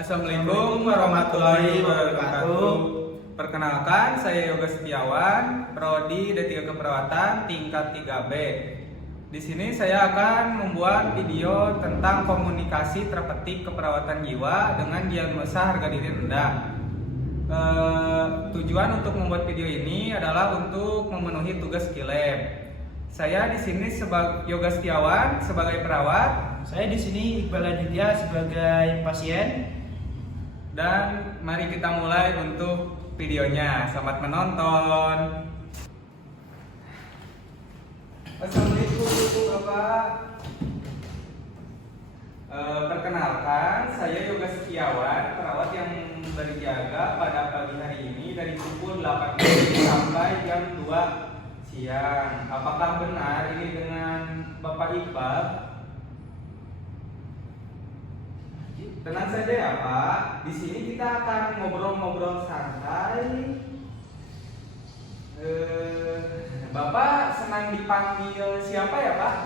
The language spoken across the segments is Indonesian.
Assalamualaikum warahmatullahi wabarakatuh. Perkenalkan, saya Yoga Setiawan, Prodi D3 Keperawatan tingkat 3B. Di sini saya akan membuat video tentang komunikasi terapeutik keperawatan jiwa dengan diagnosa harga diri rendah. Tujuan untuk membuat video ini adalah untuk memenuhi tugas Skillab. Saya di sini sebagai Yoga Setiawan sebagai perawat. Saya di sini Iqbal Aditya sebagai pasien. Dan mari kita mulai untuk videonya. Selamat menonton. Assalamualaikum Bapak. Perkenalkan, saya Yoga Setiawan, perawat yang berjaga pada pagi hari ini dari pukul 8 pagi sampai jam 2 siang. Apakah benar ini dengan Bapak Iqbal? Tenang saja ya Pak. Di sini kita akan ngobrol-ngobrol santai. Bapak senang dipanggil siapa ya Pak?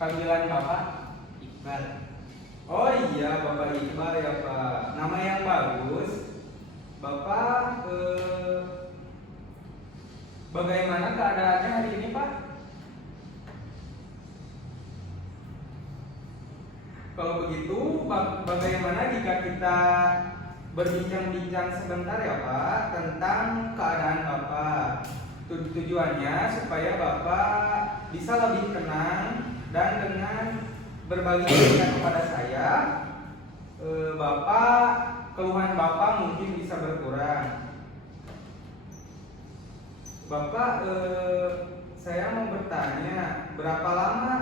Panggilan Bapak? Iqbal. Oh iya, Bapak Iqbal ya Pak. Nama yang bagus. Bapak bagaimana keadaannya hari ini Pak? Kalau begitu, bagaimana jika kita berbincang-bincang sebentar ya Pak tentang keadaan Bapak? Tujuannya supaya Bapak bisa lebih tenang dan dengan berbagi cerita kepada saya, keluhan Bapak mungkin bisa berkurang. Bapak, saya mau bertanya, berapa lama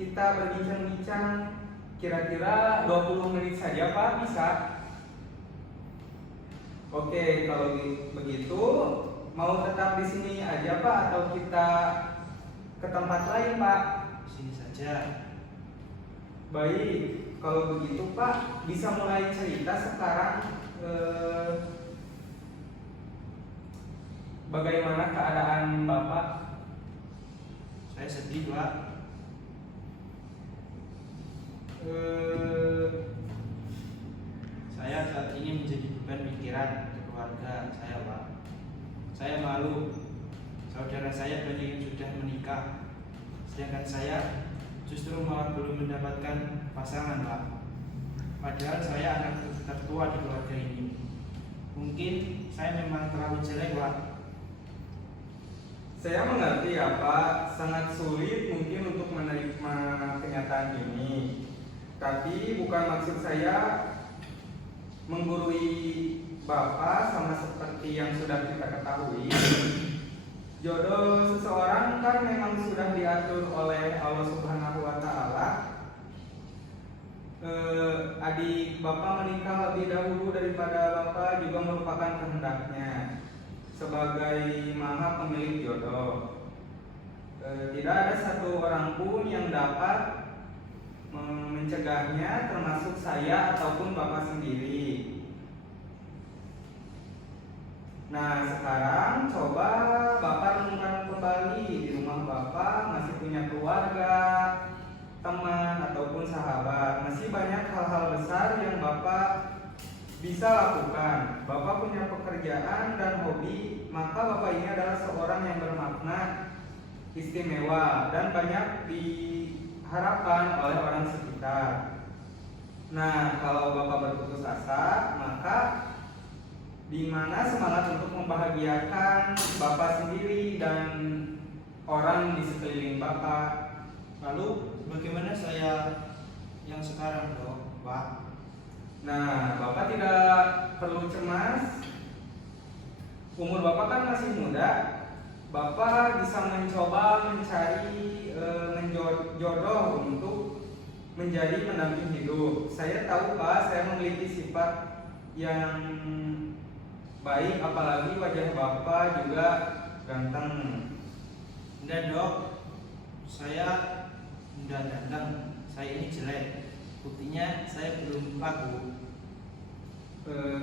kita berbincang-bincang? Kira-kira 20 menit saja Pak, bisa? Oke, kalau begitu mau tetap di sini aja Pak atau kita ke tempat lain Pak? Di sini saja. Baik, kalau begitu Pak bisa mulai cerita sekarang. Bagaimana keadaan Bapak? Saya sedih, Pak. Saya saat ini menjadi beban pikiran keluarga saya, Pak. Saya malu. Saudara saya banyak yang sudah menikah, sedangkan saya justru malah belum mendapatkan pasangan, Pak. Padahal saya anak tertua di keluarga ini. Mungkin saya memang terlalu jelek, Pak. Saya mengerti ya Pak, sangat sulit mungkin untuk menerima kenyataan ini. Tapi bukan maksud saya menggurui Bapak, sama seperti yang sudah kita ketahui. Jodoh seseorang kan memang sudah diatur oleh Allah Subhanahu wa Ta'ala. Adik Bapak menikah lebih dahulu daripada Bapak juga merupakan kehendaknya sebagai maha pemilik jodoh. Tidak ada satu orang pun yang dapat mencegahnya, termasuk saya ataupun Bapak sendiri. Nah, sekarang coba Bapak renungkan kembali, di rumah Bapak masih punya keluarga, teman ataupun sahabat. Masih banyak hal-hal besar yang Bapak bisa lakukan. Bapak punya pekerjaan dan hobi, maka Bapak ini adalah seorang yang bermakna, istimewa, dan banyak diharapkan oleh orang sekitar. Nah, kalau Bapak berputus asa, maka di mana semangat untuk membahagiakan Bapak sendiri dan orang di sekeliling Bapak? Lalu bagaimana saya yang sekarang, Dok, Pak? Nah, Bapak tidak perlu cemas. Umur Bapak kan masih muda. Bapak bisa mencoba mencari jodoh untuk menjadi pendamping hidup. Saya tahu Pak, saya memiliki sifat yang baik, apalagi wajah Bapak juga ganteng. Enggak, Dok. Saya enggak ganteng. Saya ini jelek. Buktinya saya belum laku.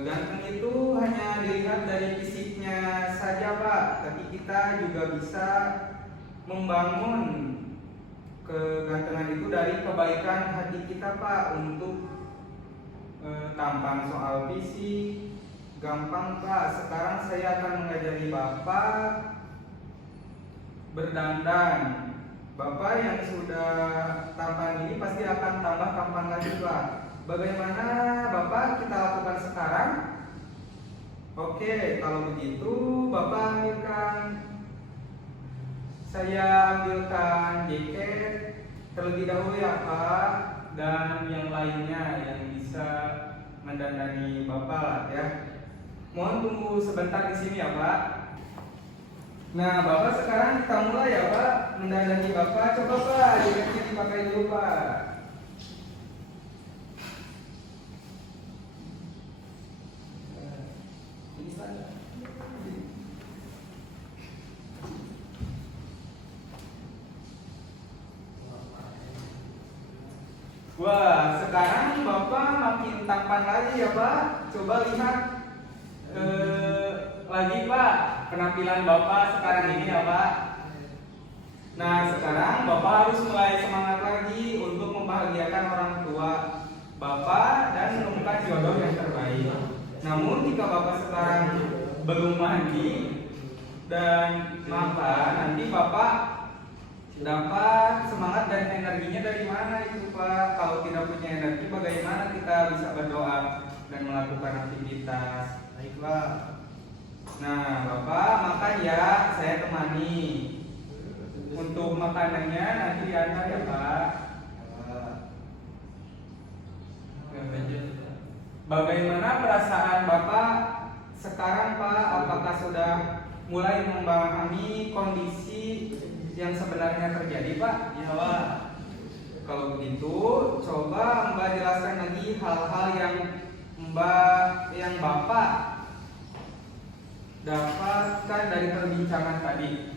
Ganteng itu hanya dilihat dari fisiknya saja Pak, tapi kita juga bisa membangun kegantengan itu dari kebaikan hati kita Pak, untuk tampang soal fisik. Gampang Pak, sekarang saya akan mengajari Bapak berdandan. Bapak yang sudah tampan ini pasti akan tambah tampan lagi Pak. Bagaimana Bapak kita lakukan sekarang? Oke, kalau begitu Bapak ambilkan, saya ambilkan jaket terlebih dahulu ya Pak, dan yang lainnya yang bisa mendandani Bapak lah ya. Mohon tunggu sebentar di sini ya Pak. Nah Bapak sekarang kita mulai ya Pak mendandani Bapak. Coba Pak jaketnya dipakai dulu Pak. Wah, sekarang Bapak makin tampan lagi ya Pak. Coba lihat lagi Pak penampilan Bapak sekarang ini ya Pak. Nah sekarang Bapak harus mulai semangat lagi untuk membahagiakan orang tua Bapak dan menemukan jodoh yang terbaik. Namun jika Bapak sekarang belum mandi dan makan, nanti Bapak dapat semangat dan energinya dari mana itu Pak? Kalau tidak punya energi, bagaimana kita bisa berdoa dan melakukan aktivitas? Baiklah. Nah Bapak makan ya, saya temani. Untuk makanannya nanti diantar ya Pak. Bagaimana perasaan Bapak sekarang Pak? Apakah sudah mulai memahami kondisi yang sebenarnya terjadi Pak? Ya Pak. Kalau begitu, coba Mbak jelaskan lagi hal-hal yang Bapak dapatkan dari perbincangan tadi.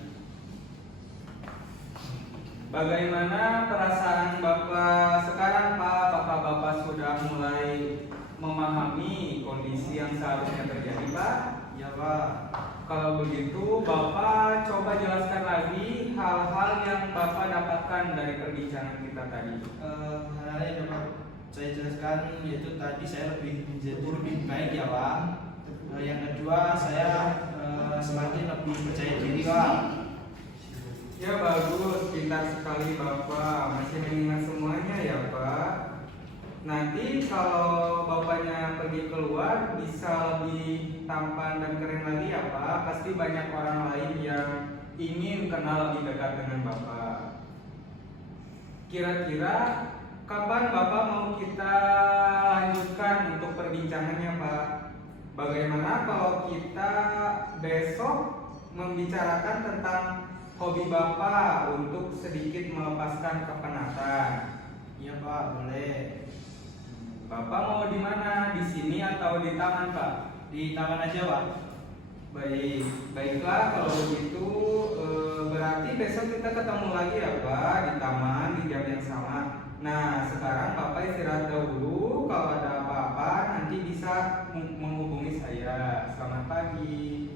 Bagaimana perasaan Bapak sekarang Pak? Apakah Bapak sudah mulai memahami kondisi yang seharusnya terjadi Pak? Ya Pak. Kalau begitu Bapak coba jelaskan lagi hal-hal yang Bapak dapatkan dari perbincangan kita tadi. Hal yang dapat saya jelaskan yaitu tadi saya lebih baik ya Pak. Yang kedua saya semakin lebih percaya diri Pak. Ya bagus, pintar sekali Bapak, masih mengingat semuanya ya Pak. Nanti kalau Bapaknya pergi keluar bisa lebih tampan dan keren lagi ya Pak. Pasti banyak orang lain yang ingin kenal lebih dekat dengan Bapak. Kira-kira kapan Bapak mau kita lanjutkan untuk perbincangannya Pak? Bagaimana kalau kita besok membicarakan tentang hobi Bapak untuk sedikit melepaskan kepenatan? Iya Pak, boleh. Bapak mau di mana? Di sini atau di taman Pak? Di taman aja Pak. Baiklah kalau begitu berarti besok kita ketemu lagi ya Pak di taman di jam yang sama. Nah sekarang Bapak istirahat dahulu. Kalau ada apa-apa nanti bisa menghubungi saya. Selamat pagi.